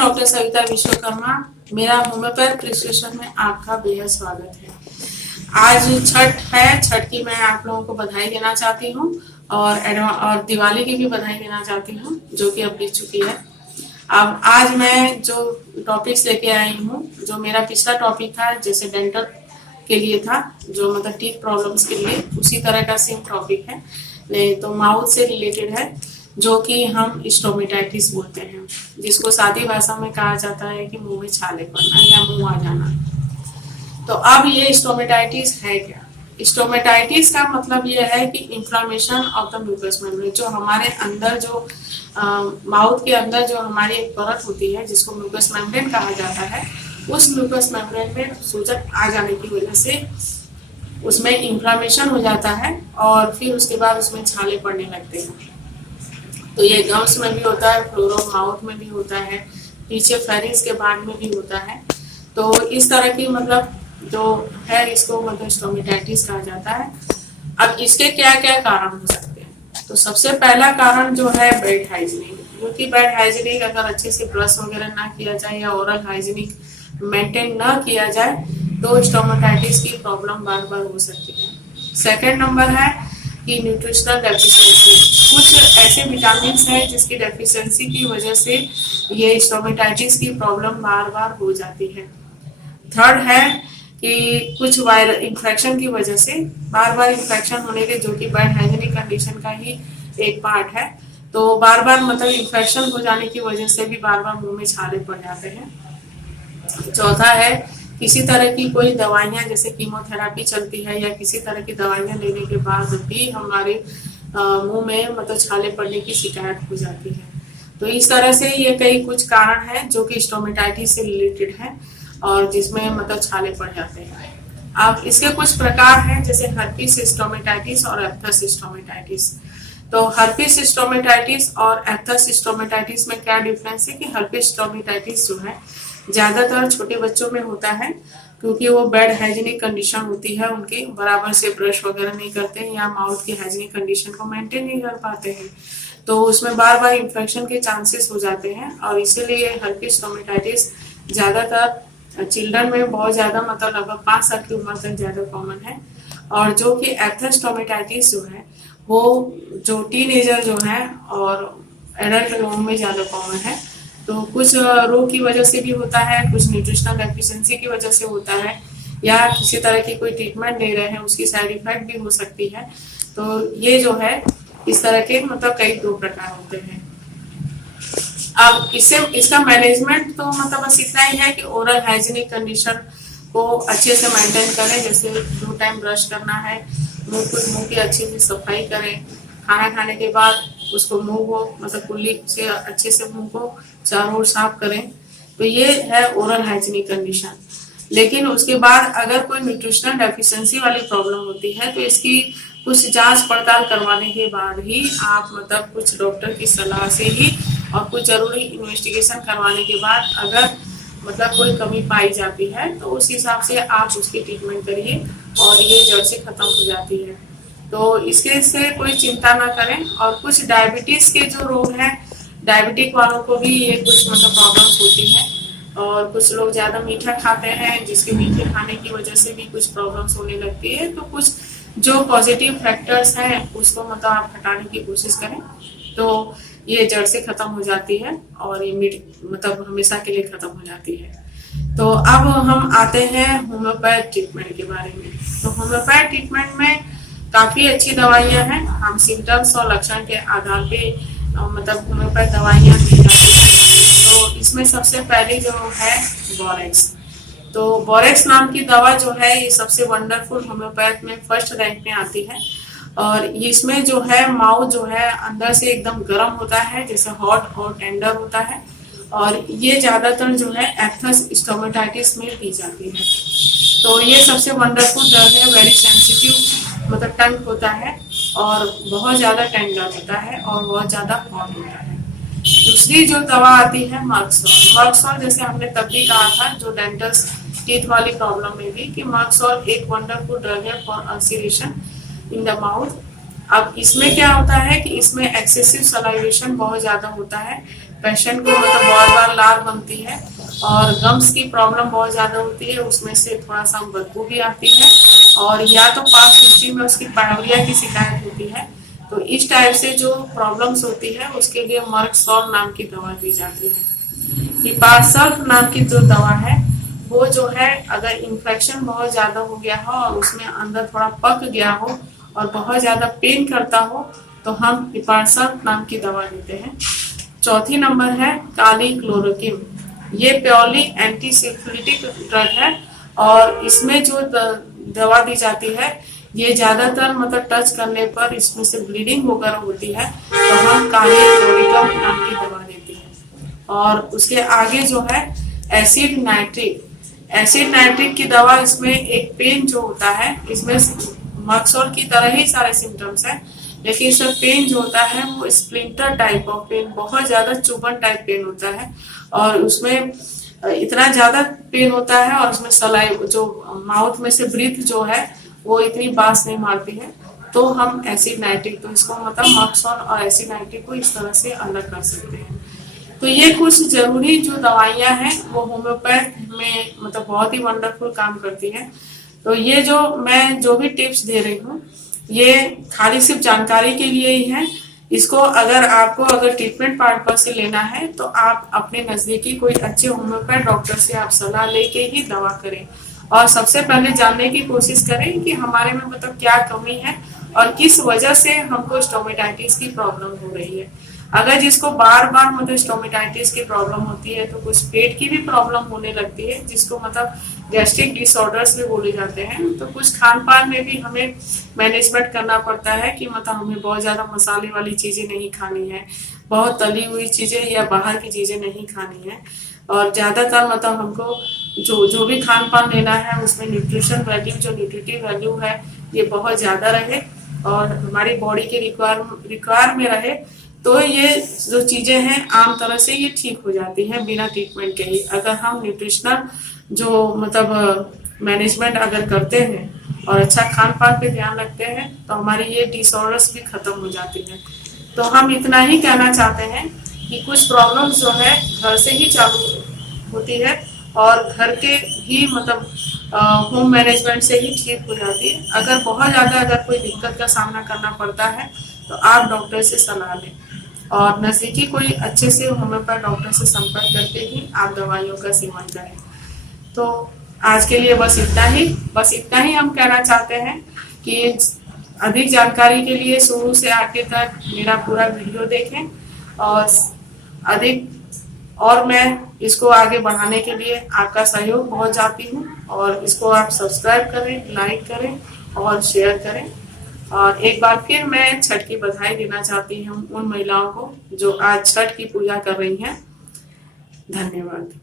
Doctor Savita Vishwakarma. मेरा homeopath prescription में आपका बेहद स्वागत है। आज छठ है, छठ की मैं आप लोगों को बधाई देना चाहती हूँ और दिवाली की भी बधाई देना चाहती हूँ, जो कि अब बीत चुकी है। अब आज मैं जो टॉपिक्स लेके आई हूँ, जो मेरा पिछला टॉपिक था जैसे डेंटल के लिए था, जो मतलब टीथ प्रॉब्लम्स के लिए, उसी तरह का सेम टॉपिक है, नहीं तो माउथ से रिलेटेड है, जो कि हम स्टोमेटाइटिस बोलते हैं, जिसको सादी भाषा में कहा जाता है कि मुंह में छाले पड़ना या मुंह आ जाना। तो अब ये स्टोमेटाइटिस है क्या? स्टोमेटाइटिस का मतलब ये है कि inflammation of the mucous membrane, जो हमारे अंदर जो माउथ के अंदर जो हमारी एक परत होती है जिसको म्यूकस मेम्ब्रेन कहा जाता है, उस म्यूकस मेम्ब्रेन में सूजन आ जाने की वजह से उसमें इंफ्लामेशन हो जाता है और फिर उसके बाद उसमें छाले पड़ने लगते हैं। तो ये गम्स में भी होता है, फ्लोर ऑफ माउथ में भी होता है, पीछे फेरिंग्स के भाग में भी होता है। तो इस तरह की मतलब जो है, इसको मतलब स्टोमेटाइटिस कहा जाता है। अब इसके क्या क्या कारण हो सकते हैं? तो सबसे पहला कारण जो है बैड हाइजीनिक, क्योंकि बैड हाइजीनिक अगर अच्छे से ब्रश वगैरह ना किया जाए या ओरल हाइजीनिक मेंटेन ना किया जाए तो स्टोमेटाइटिस की प्रॉब्लम बार बार हो सकती है। सेकेंड नंबर है कि न्यूट्रिशनल डेफिशिएंसी, कुछ ऐसे विटामिन हैं जिसकी डेफिशिएंसी की वजह से ये स्टोमेटाइटिस की प्रॉब्लम बार बार हो जाती है। थर्ड है कि कुछ वायरल इन्फेक्शन की वजह से बार बार इन्फेक्शन होने के, जो कि बैड हाइजीनिक कंडीशन का ही एक पार्ट है, तो बार बार मतलब इन्फेक्शन हो जाने की वजह से भी बार बार मुंह में छाले पड़ जाते हैं। चौथा है किसी तरह की कोई दवाइयाँ, जैसे कीमोथेरेपी चलती है या किसी तरह की दवाइयाँ लेने के बाद भी हमारे मुंह में मतलब छाले पड़ने की शिकायत हो जाती है। तो इस तरह से ये कई कुछ कारण हैं जो कि स्टोमेटाइटिस से रिलेटेड है और जिसमें मतलब छाले पड़ जाते हैं। अब इसके कुछ प्रकार हैं, जैसे हर्पीस स्टोमेटाइटिस और एप्थस स्टोमेटाइटिस। तो हर्पीस स्टोमेटाइटिस और एप्थस स्टोमेटाइटिस में क्या डिफरेंस है कि हर्पीस स्टोमेटाइटिस जो है ज्यादातर छोटे बच्चों में होता है, क्योंकि वो बैड हाइजीनिक कंडीशन होती है, उनकी बराबर से ब्रश वगैरह नहीं करते हैं या माउथ की हाइजीनिक कंडीशन को मेंटेन नहीं कर पाते हैं, तो उसमें बार बार इन्फेक्शन के चांसेस हो जाते हैं और इसीलिए हर्पीस स्टोमेटाइटिस ज्यादातर चिल्ड्रन में बहुत ज्यादा मतलब लगभग 5 साल की उम्र तक ज्यादा कॉमन है। और जो कि एप्थस स्टोमेटाइटिस जो है वो जो टीनेजर जो है और एडल्ट लोगों में ज्यादा कॉमन है। तो कुछ रोग की वजह से भी होता है, कुछ न्यूट्रिशनल डेफिशिएंसी की वजह से होता है, या किसी तरह की कोई ट्रीटमेंट ले रहे हैं उसकी साइड इफेक्ट भी हो सकती है। तो ये जो है इस तरह के मतलब कई दो प्रकार होते हैं। अब इसका मैनेजमेंट तो मतलब बस इतना ही है कि ओरल हाइजीनिक कंडीशन को अच्छे से मेंटेन करें, जैसे 2 टाइम ब्रश करना है, मुंह की अच्छे से सफाई करें, खाना खाने के बाद उसको मुंह को मतलब कुल्ली से अच्छे से मुंह को चारों ओर साफ करें। तो ये है ओरल हाइजीनिक कंडीशन। लेकिन उसके बाद अगर कोई न्यूट्रिशनल डेफिशिएंसी वाली प्रॉब्लम होती है तो इसकी कुछ जांच पड़ताल करवाने के बाद ही आप मतलब कुछ डॉक्टर की सलाह से ही और कुछ जरूरी इन्वेस्टिगेशन करवाने के बाद अगर मतलब कोई कमी पाई जाती है तो उस हिसाब से आप उसकी ट्रीटमेंट करिए और ये जड़ से खत्म हो जाती है। तो इसके से कोई चिंता ना करें। और कुछ डायबिटीज के जो रोग हैं, डायबिटिक वालों को भी ये कुछ मतलब प्रॉब्लम्स होती है और कुछ लोग ज्यादा मीठा खाते हैं जिसके मीठे खाने की वजह से भी कुछ प्रॉब्लम्स होने लगती है। तो कुछ जो पॉजिटिव फैक्टर्स हैं उसको मतलब आप हटाने की कोशिश करें तो ये जड़ से खत्म हो जाती है और ये मतलब हमेशा के लिए खत्म हो जाती है। तो अब हम आते हैं होम्योपैथ ट्रीटमेंट के बारे में। तो होम्योपैथ ट्रीटमेंट में काफी अच्छी दवाइयां हैं। हम सिम्टम्स और लक्षण के आधार पे मतलब होम्योपैथ दवाइयां दी जाती हैं। तो इसमें सबसे पहले जो है बोरेक्स। तो बोरेक्स नाम की दवा जो है ये सबसे वंडरफुल होम्योपैथ में फर्स्ट रैंक में आती है और इसमें जो है माउथ जो है अंदर से एकदम गर्म होता है, जैसे हॉट और टेंडर होता है और ये ज्यादातर जो है एप्थस स्टोमेटाइटिस में दी जाती है। तो ये सबसे वंडरफुल ड्रग है, वेरी सेंसिटिव मतलब टंग होता है और बहुत ज्यादा टेंडर होता है और बहुत ज्यादा हॉट होता है। दूसरी जो दवा आती है मार्क्सॉल। मार्क्सॉल जैसे हमने तब भी कहा था जो डेंटल टीथ वाली प्रॉब्लम में भी कि मार्क्सॉल एक वंडरफुल ड्रग है for ulceration in the mouth. अब इसमें क्या होता है कि इसमें एक्सेसिव सलाइवेशन बहुत ज्यादा होता है, पेशेंट को मतलब बहुत बार लार बनती है और गम्स की प्रॉब्लम बहुत ज़्यादा होती है, उसमें से थोड़ा सा बदबू भी आती है और या तो पास्ट हिस्ट्री में उसकी पायरिया की शिकायत होती है। तो इस टाइप से जो प्रॉब्लम्स होती है उसके लिए मर्क सॉल्व नाम की दवा दी जाती है। पिपार्सल नाम की जो दवा है वो जो है अगर इन्फेक्शन बहुत ज़्यादा हो गया हो और उसमें अंदर थोड़ा पक गया हो और बहुत ज़्यादा पेन करता हो तो हम पिपार्सल नाम की दवा देते हैं। चौथी नंबर है काली क्लोरोकिन। ये प्योरली एंटीसिफिलिटिक ड्रग है और इसमें जो दवा दी जाती है ये ज्यादातर मतलब टच करने पर इसमें से ब्लीडिंग वगैरह होती है तो हम काली क्लोरोकिन नाम की दवा देते हैं। और उसके आगे जो है एसिड नाइट्रिक। एसिड नाइट्रिक की दवा, इसमें एक पेन जो होता है, इसमें मक्सोल की तरह ही सारे सिम्टम्स हैं लेकिन इसमें पेन जो होता है वो स्प्लिंटर टाइप ऑफ पेन, बहुत ज्यादा चुभन टाइप पेन होता है और उसमें इतना ज्यादा पेन होता है और उसमें सलाई जो माउथ में से ब्रीथ जो है वो इतनी बांस नहीं मारती है। तो हम एसिड नाइट्रिक, तो इसको मतलब मक्सोल और एसिड नाइट्रिक को इस तरह से अलग कर सकते हैं। तो ये कुछ जरूरी जो दवाइयां हैं वो होम्योपैथ में मतलब बहुत ही वंडरफुल काम करती है। तो ये जो मैं जो भी टिप्स दे रही हूँ ये खाली सिर्फ जानकारी के लिए ही है। इसको अगर ट्रीटमेंट पर्पस से लेना है तो आप अपने नजदीकी कोई अच्छे होम्योपैथ डॉक्टर से आप सलाह लेके ही दवा करें और सबसे पहले जानने की कोशिश करें कि हमारे में मतलब क्या कमी है और किस वजह से हमको स्टोमेटाइटिस की प्रॉब्लम हो रही है। अगर जिसको बार बार मतलब स्टोमेटाइटिस की प्रॉब्लम होती है तो कुछ पेट की भी प्रॉब्लम होने लगती है जिसको मतलब गैस्ट्रिक डिसऑर्डर्स भी बोले जाते हैं। तो कुछ खान पान में भी हमें मैनेजमेंट करना पड़ता है कि मतलब हमें बहुत ज्यादा मसाले वाली चीजें नहीं खानी है, बहुत तली हुई चीजें या बाहर की चीजें नहीं खानी है और ज्यादातर मतलब हमको जो भी खान पान लेना है उसमें न्यूट्रिशन वैल्यू, जो न्यूट्रिटिव वैल्यू है ये बहुत ज्यादा रहे और हमारी बॉडी के रिक्वायर में रहे तो ये जो चीजें हैं आम तरह से ये ठीक हो जाती हैं बिना ट्रीटमेंट के ही। अगर हम न्यूट्रिशनल जो मतलब मैनेजमेंट अगर करते हैं और अच्छा खान पान पे ध्यान रखते हैं तो हमारी ये डिसऑर्डर्स भी खत्म हो जाती हैं। तो हम इतना ही कहना चाहते हैं कि कुछ प्रॉब्लम्स जो है घर से ही चालू होती है और घर के ही मतलब होम मैनेजमेंट से ही ठीक हो जाती है। अगर बहुत ज्यादा अगर कोई दिक्कत का सामना करना पड़ता है तो आप डॉक्टर से सलाह लें और नजदीकी कोई अच्छे से होम्योपैथ डॉक्टर से संपर्क करके ही आप दवाइयों का सेवन करें। तो आज के लिए बस इतना ही हम कहना चाहते हैं कि अधिक जानकारी के लिए शुरू से आखिर तक मेरा पूरा वीडियो देखें और अधिक और मैं इसको आगे बढ़ाने के लिए आपका सहयोग बहुत चाहती हूँ और इसको आप सब्सक्राइब करें, लाइक करें और शेयर करें। और एक बार फिर मैं छठ की बधाई देना चाहती हूँ उन महिलाओं को जो आज छठ की पूजा कर रही हैं। धन्यवाद।